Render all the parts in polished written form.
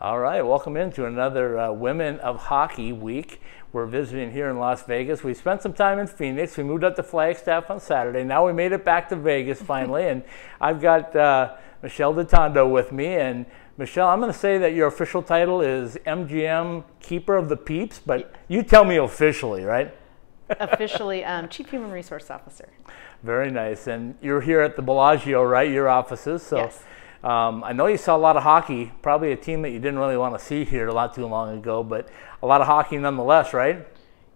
All right, welcome into another Women of Hockey week. We're visiting here in Las Vegas. We spent some time in Phoenix. We moved up to Flagstaff on Saturday. Now we made it back to Vegas finally, and I've got Michelle DiTondo with me. And Michelle, I'm going to say that your official title is MGM Keeper of the Peeps, but you tell me officially, right? Officially, Chief Human Resource Officer. Very nice. And you're here at the Bellagio, right? Your offices. So. Yes. I know you saw a lot of hockey, probably a team that you didn't really want to see here not too long ago, but a lot of hockey nonetheless, right?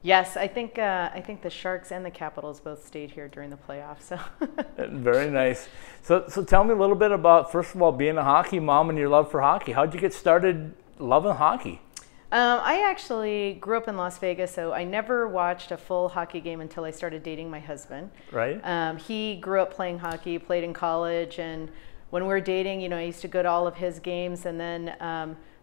Yes, I think the Sharks and the Capitals both stayed here during the playoffs. So. Very nice. So tell me a little bit about, first of all, being a hockey mom and your love for hockey. How'd you get started loving hockey? I actually grew up in Las Vegas, so I never watched a full hockey game until I started dating my husband. Right. He grew up playing hockey, played in college, and when we were dating, I used to go to all of his games, and then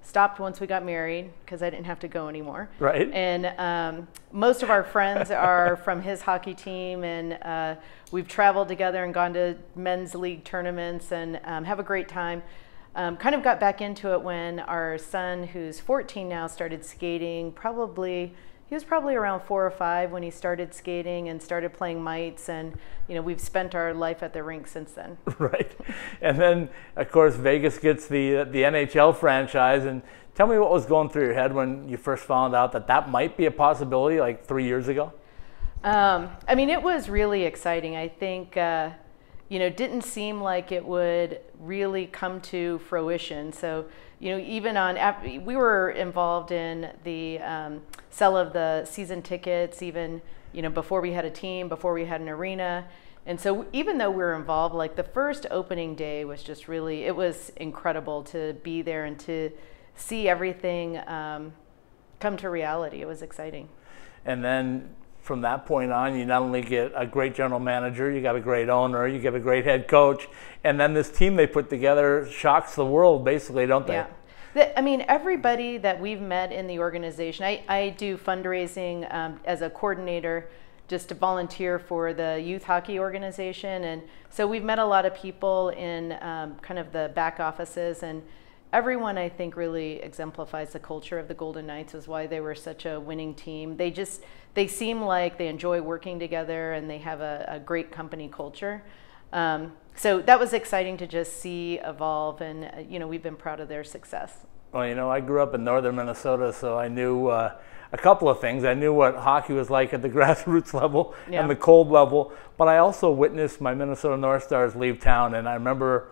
stopped once we got married because I didn't have to go anymore. Right. And most of our friends are from his hockey team, and we've traveled together and gone to men's league tournaments and have a great time. Kind of got back into it when our son, who's 14 now, started skating. He was probably around 4 or 5 when he started skating and started playing mites, and we've spent our life at the rink since then. Right. And then, of course, Vegas gets the NHL franchise. And tell me what was going through your head when you first found out that might be a possibility, like 3 years ago? I mean, it was really exciting. I think, didn't seem like it would really come to fruition. So, even we were involved in the sale of the season tickets, even, before we had a team, before we had an arena. And so even though we were involved, like the first opening day was just really, it was incredible to be there and to see everything come to reality. It was exciting. And then from that point on, you not only get a great general manager, you got a great owner, you get a great head coach, and then this team they put together shocks the world, basically, don't they? Yeah. I mean, everybody that we've met in the organization, I do fundraising as a coordinator, just to volunteer for the youth hockey organization. And so we've met a lot of people in kind of the back offices, and everyone, I think, really exemplifies the culture of the Golden Knights, is why they were such a winning team. They seem like they enjoy working together, and they have a great company culture. So that was exciting to just see evolve, and we've been proud of their success. Well, I grew up in northern Minnesota, so I knew a couple of things. I knew what hockey was like at the grassroots level and the cold level, but I also witnessed my Minnesota North Stars leave town, and I remember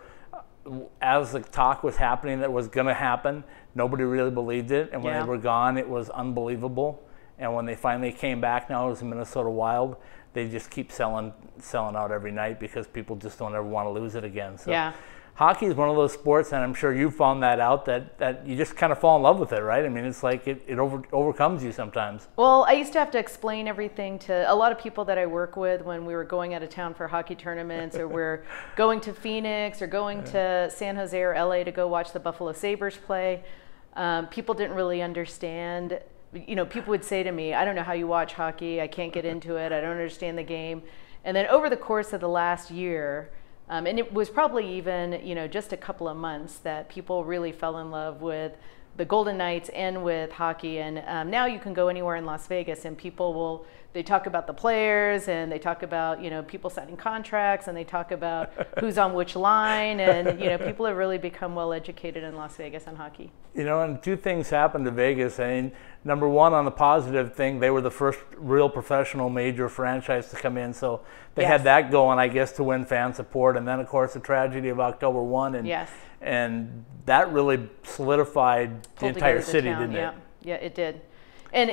as the talk was happening that it was going to happen, nobody really believed it, and when they were gone, it was unbelievable. And when they finally came back, now as the Minnesota Wild, they just keep selling out every night because people just don't ever want to lose it again. So hockey is one of those sports, and I'm sure you found that out, that you just kind of fall in love with it, right? I mean, it's like it overcomes you sometimes. Well, I used to have to explain everything to a lot of people that I work with when we were going out of town for hockey tournaments, or we're going to Phoenix or going to San Jose or LA to go watch the Buffalo Sabres play. People didn't really understand. People would say to me, I don't know how you watch hockey. I can't get into it. I don't understand the game. And then over the course of the last year, and it was probably even, just a couple of months, that people really fell in love with the Golden Knights and with hockey. And now you can go anywhere in Las Vegas and they talk about the players, and they talk about, people signing contracts, and they talk about who's on which line. And, people have really become well educated in Las Vegas on hockey. And 2 things happened to Vegas. I mean, number one, on the positive thing, they were the first real professional major franchise to come in. So they had that going, I guess, to win fan support. And then, of course, the tragedy of October 1. And that really solidified the entire city, didn't it? Yeah, it did. And,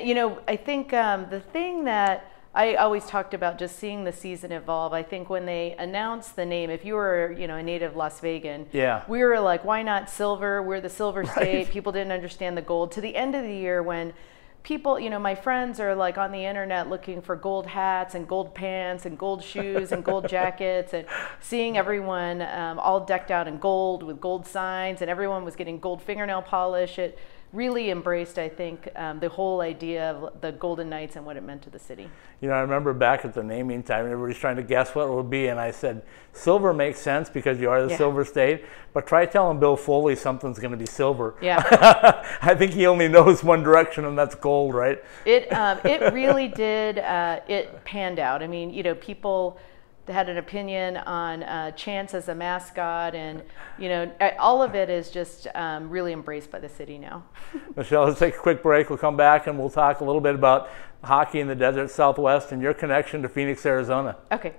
I think the thing that I always talked about, just seeing the season evolve, I think when they announced the name, if you were, a native Las Vegan, we were like, why not silver? We're the silver state. People didn't understand the gold. To the end of the year, when people, my friends are like on the internet looking for gold hats and gold pants and gold shoes and gold jackets, and seeing everyone all decked out in gold with gold signs, and everyone was getting gold fingernail polish. really embraced, I think, the whole idea of the Golden Knights and what it meant to the city. You know, I remember back at the naming time, everybody's trying to guess what it would be, and I said, silver makes sense because you are the Silver State, but try telling Bill Foley something's going to be silver. Yeah. I think he only knows one direction, and that's gold, right? It really did, it panned out. I mean, you know, people had an opinion on Chance as a mascot, and you know, all of it is just really embraced by the city now. Michelle, let's take a quick break. We'll come back and we'll talk a little bit about hockey in the desert Southwest and your connection to Phoenix, Arizona. Okay.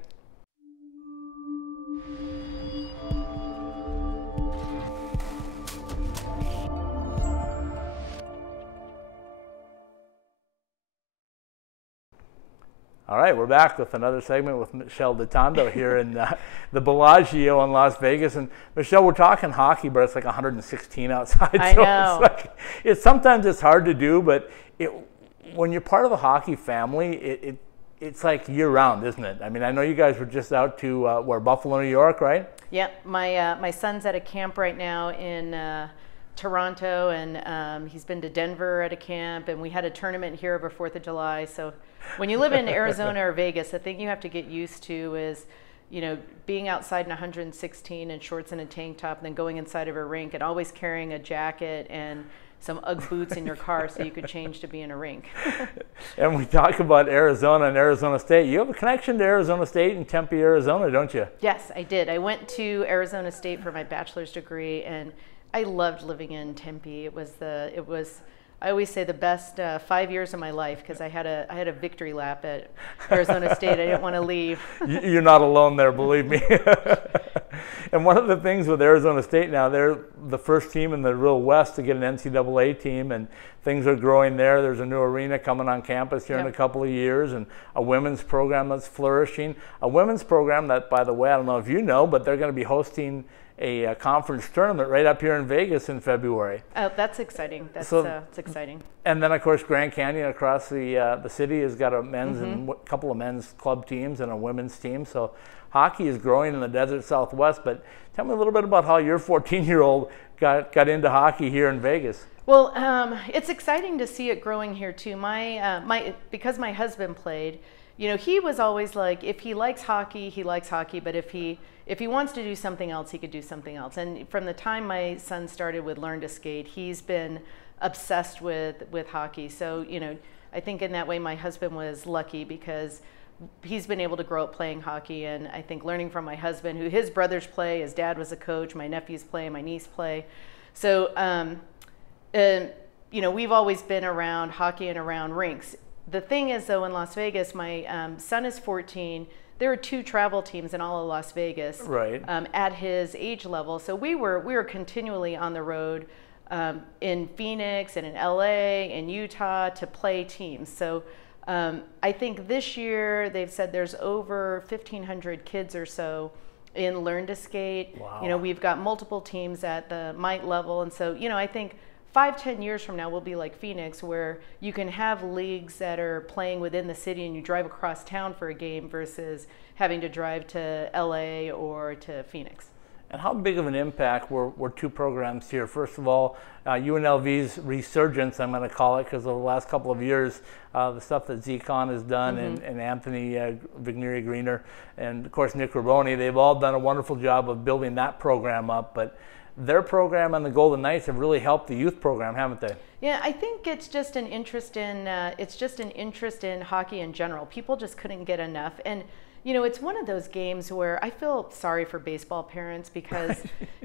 All right, we're back with another segment with Michelle DiTondo here in the Bellagio in Las Vegas. And Michelle, we're talking hockey, but it's like 116 outside. I know. Sometimes it's hard to do, but when you're part of the hockey family, it's like year-round, isn't it? I mean, I know you guys were just out to Buffalo, New York, right? Yeah, my son's at a camp right now in Toronto, and he's been to Denver at a camp, and we had a tournament here over 4th of July. So when you live in Arizona or Vegas, the thing you have to get used to is, you know, being outside in 116 and shorts and a tank top, and then going inside of a rink and always carrying a jacket and some UGG boots in your car so you could change to be in a rink. And we talk about Arizona and Arizona State. You have a connection to Arizona State in Tempe, Arizona, don't you? Yes, I did. I went to Arizona State for my bachelor's degree, and I loved living in Tempe. It was I always say the best 5 years of my life, because I had a victory lap at Arizona State. I didn't want to leave. You're not alone there, believe me. And one of the things with Arizona State now, they're the first team in the real West to get an NCAA team, and things are growing there. There's a new arena coming on campus here in a couple of years, and a women's program that's flourishing. A women's program that, by the way, I don't know if you know, but they're going to be hosting a conference tournament right up here in Vegas in February. Oh, that's exciting. It's exciting. And then, of course, Grand Canyon across the city has got a men's and a couple of men's club teams and a women's team. So hockey is growing in the desert Southwest. But tell me a little bit about how your 14-year-old got into hockey here in Vegas. Well, it's exciting to see it growing here too. Because my husband played, you know, he was always like, if he likes hockey, he likes hockey. But if he wants to do something else, he could do something else. And from the time my son started with Learn to Skate, he's been obsessed with hockey. So, you know, I think in that way my husband was lucky, because he's been able to grow up playing hockey. And I think learning from my husband, who his brothers play, his dad was a coach, my nephews play, my niece play. So, you know, we've always been around hockey and around rinks. The thing is, though, in Las Vegas, my son is 14. There are 2 travel teams in all of Las Vegas, right, at his age level. So we were continually on the road in Phoenix and in LA and Utah to play teams. So I think this year they've said there's over 1,500 kids or so in Learn to Skate. Wow. You know, we've got multiple teams at the mite level, and so, you know, I think 5-10 years from now, we'll be like Phoenix, where you can have leagues that are playing within the city and you drive across town for a game versus having to drive to LA or to Phoenix. And how big of an impact were 2 programs here? First of all, UNLV's resurgence, I'm going to call it, because over the last couple of years, the stuff that Zcon has done, and Anthony Vigneri-Greener, and of course Nick Raboni, they've all done a wonderful job of building that program up. But their program and the Golden Knights have really helped the youth program, haven't they? Yeah, I think it's just an interest in hockey in general. People just couldn't get enough. And you know, it's one of those games where I feel sorry for baseball parents, because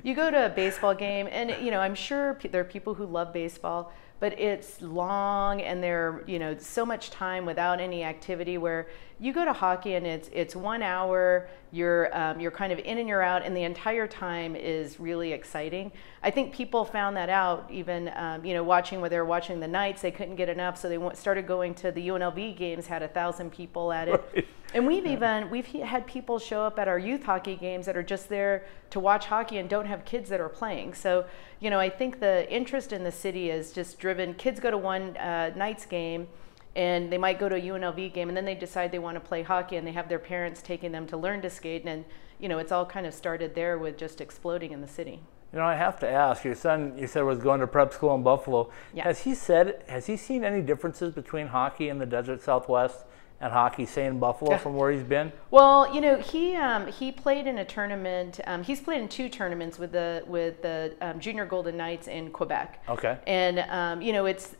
you go to a baseball game and, you know, I'm sure there are people who love baseball, but it's long and there, you know, so much time without any activity, where you go to hockey and it's 1 hour, you're kind of in and you're out, and the entire time is really exciting. I think people found that out even, you know, when they were watching the Knights, they couldn't get enough, so they started going to the UNLV games, had 1,000 people at it. Right. And we've had people show up at our youth hockey games that are just there to watch hockey and don't have kids that are playing. So, you know, I think the interest in the city is just driven. Kids go to one Knights game, and they might go to a UNLV game, and then they decide they want to play hockey, and they have their parents taking them to Learn to Skate, and you know, it's all kind of started there with just exploding in the city. You know, I have to ask, your son, you said, was going to prep school in Buffalo. Yeah. Has he seen any differences between hockey in the Desert Southwest and hockey, say, in Buffalo from where he's been? Well, you know, he played in a tournament. He's played in 2 tournaments with the Junior Golden Knights in Quebec. Okay. And you know, it's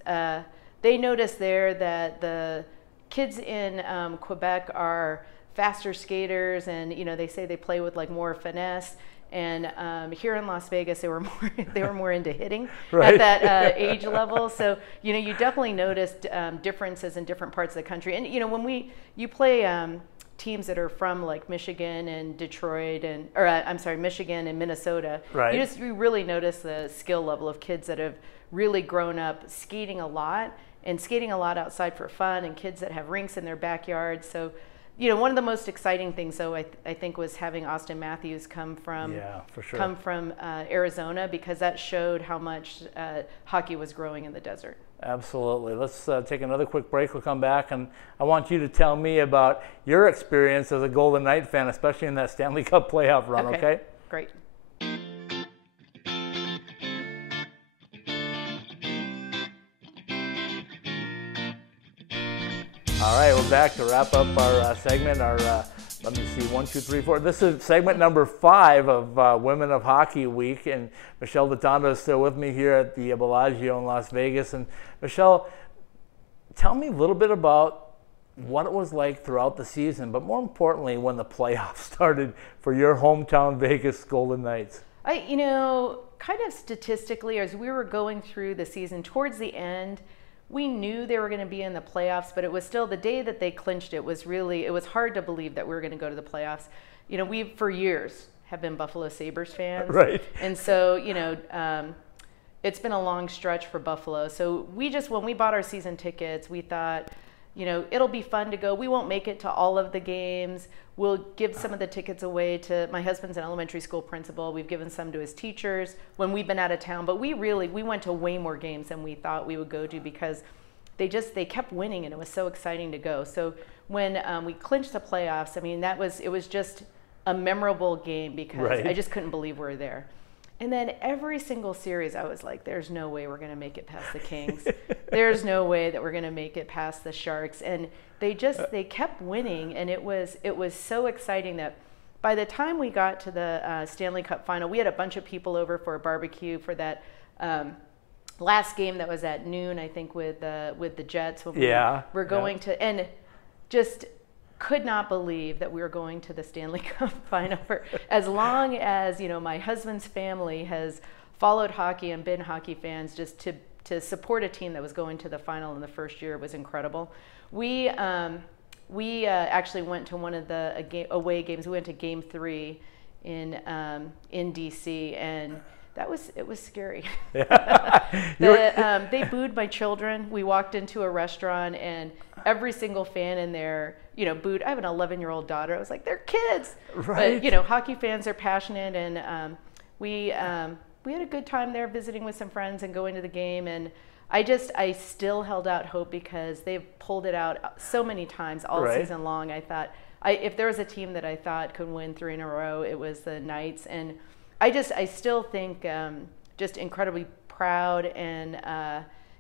they noticed there that the kids in Quebec are faster skaters, and you know, they say they play with like more finesse. And here in Las Vegas, they were more into hitting right. at that age level. So you know, you definitely noticed differences in different parts of the country. And you know, when you play teams that are from like Michigan and Detroit Michigan and Minnesota, right. you really notice the skill level of kids that have really grown up skating a lot outside for fun, and kids that have rinks in their backyard. So you know, one of the most exciting things, though, I think, was having Austin Matthews come from Arizona, because that showed how much hockey was growing in the desert. Absolutely. Let's take another quick break. We'll come back, and I want you to tell me about your experience as a Golden Knight fan, especially in that Stanley Cup playoff run, okay? Great. All right, we're back to wrap up our segment. Let me see, 1, 2, 3, 4. This is segment number 5 of Women of Hockey Week, and Michelle DiTondo is still with me here at the Bellagio in Las Vegas. And Michelle, tell me a little bit about what it was like throughout the season, but more importantly, when the playoffs started for your hometown Vegas Golden Knights. You know, kind of statistically, as we were going through the season, towards the end, we knew they were going to be in the playoffs, but it was still the day that they clinched it was hard to believe that we were going to go to the playoffs. You know, we for years have been Buffalo Sabres fans. Right. And so, you know, it's been a long stretch for Buffalo. So when we bought our season tickets, we thought, you know, it'll be fun to go. We won't make it to all of the games. We'll give some of the tickets away to my husband's an elementary school principal. We've given some to his teachers when we've been out of town. But we went to way more games than we thought we would go to, because they kept winning, and it was so exciting to go. So when we clinched the playoffs, I mean, it was just a memorable game, because right. I just couldn't believe we were there. And then every single series, I was like, there's no way we're going to make it past the Kings. There's no way that we're going to make it past the Sharks. And they kept winning, and it was so exciting that by the time we got to the Stanley Cup final, we had a bunch of people over for a barbecue for that last game that was at noon, I think, with the Jets. When we were going to, and just could not believe that we were going to the Stanley Cup final. For as long as, you know, my husband's family has followed hockey and been hockey fans, just to support a team that was going to the final in the first year was incredible. We actually went to one of the away games. We went to Game 3 in DC, and it was scary. They booed my children. We walked into a restaurant, and every single fan in there, you know, booed. I have an 11-year-old daughter. I was like, they're kids. Right. But, you know, hockey fans are passionate, and we had a good time there visiting with some friends and going to the game. And I still held out hope, because they've pulled it out so many times all right. season long. I thought, if there was a team that I thought could win 3 in a row, it was the Knights. And I still think just incredibly proud and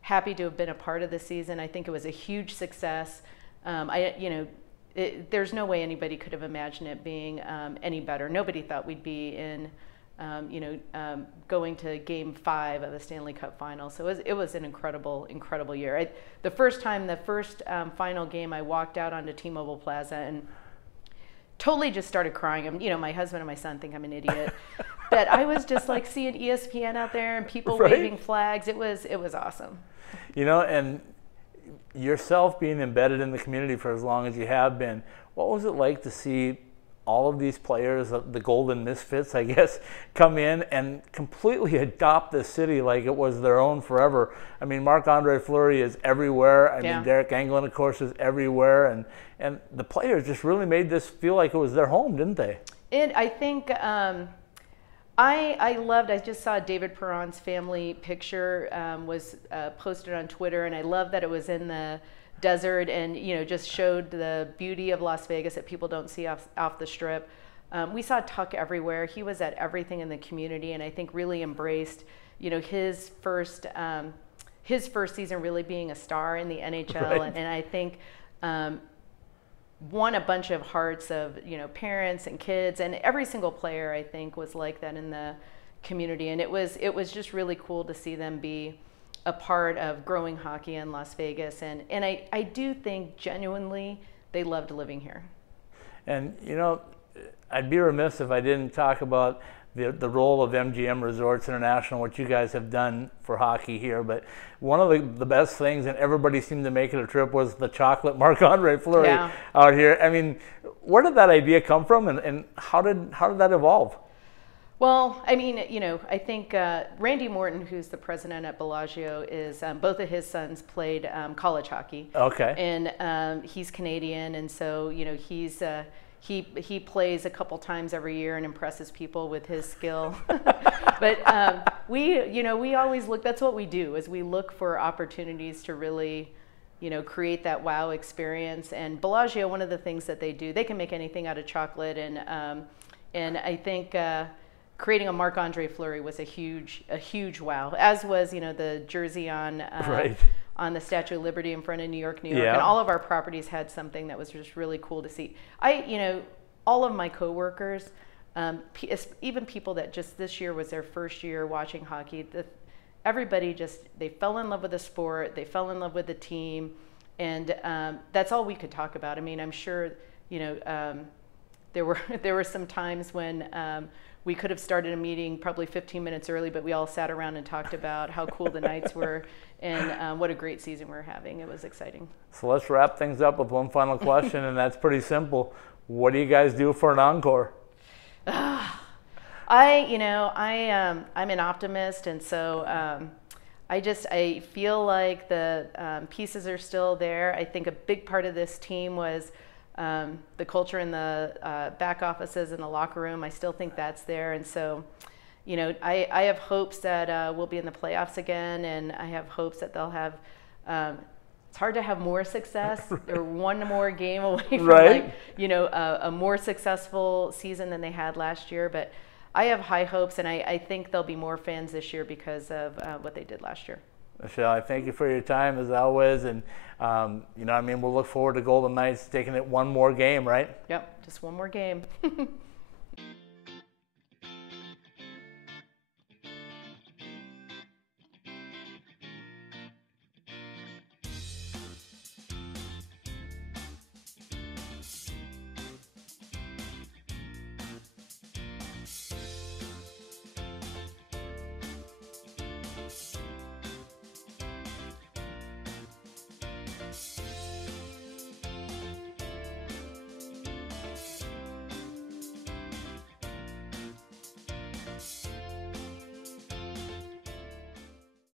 happy to have been a part of the season. I think it was a huge success. There's no way anybody could have imagined it being any better. Nobody thought we'd be in, going to Game 5 of the Stanley Cup Final. So it was an incredible, incredible year. The first final game, I walked out onto T-Mobile Plaza and totally just started crying. You know, my husband and my son think I'm an idiot. But I was just like seeing ESPN out there and people right. waving flags. It was awesome. You know, and yourself being embedded in the community for as long as you have been, what was it like to see all of these players, the Golden Misfits, I guess, come in and completely adopt the city like it was their own forever? I mean, Marc-Andre Fleury is everywhere. I mean, Derek Engelland, of course, is everywhere. And the players just really made this feel like it was their home, didn't they? I think I just saw David Perron's family picture was posted on Twitter, and I love that it was in the desert and, you know, just showed the beauty of Las Vegas that people don't see off the Strip. we saw Tuck everywhere. He was at everything in the community, and I think really embraced, his first season really being a star in the NHL, Right. and I think won a bunch of hearts of parents and kids, and every single player I think was like that in the community, and it was just really cool to see them be a part of growing hockey in Las Vegas, and I do think genuinely they loved living here. And I'd be remiss if I didn't talk about the role of MGM Resorts International, what you guys have done for hockey here. But one of the best things, and everybody seemed to make it a trip, was the chocolate Marc-Andre Fleury out here. I mean, where did that idea come from, and how did that evolve? Well, I mean, I think Randy Morton, who's the president at Bellagio, is both of his sons played college hockey. Okay. And he's Canadian, and so he plays a couple times every year and impresses people with his skill. But we always look. That's what we do, is we look for opportunities to really create that wow experience. And Bellagio, one of the things that they do, they can make anything out of chocolate, and I think. Creating a Marc-Andre Fleury was a huge wow, as was the jersey on on the Statue of Liberty in front of New York, and all of our properties had something that was just really cool to see. All of my coworkers, even people that just this year was their first year watching hockey, everybody they fell in love with the sport, they fell in love with the team, and that's all we could talk about. I mean, I'm sure there were some times when. We could have started a meeting probably 15 minutes early, but we all sat around and talked about how cool the nights were and what a great season we're having. It was exciting. So let's wrap things up with one final question, and that's pretty simple. What do you guys do for an encore? I'm an optimist, and so I feel like the pieces are still there. I think a big part of this team was the culture in the back offices in the locker room. I still think that's there, and so I have hopes that we'll be in the playoffs again, and I have hopes that they'll have it's hard to have more success. They're one more game away from a more successful season than they had last year, but I have high hopes, and I think there'll be more fans this year because of what they did last year. Michelle, I thank you for your time as always, and we'll look forward to Golden Knights taking it one more game, right? Yep, just one more game.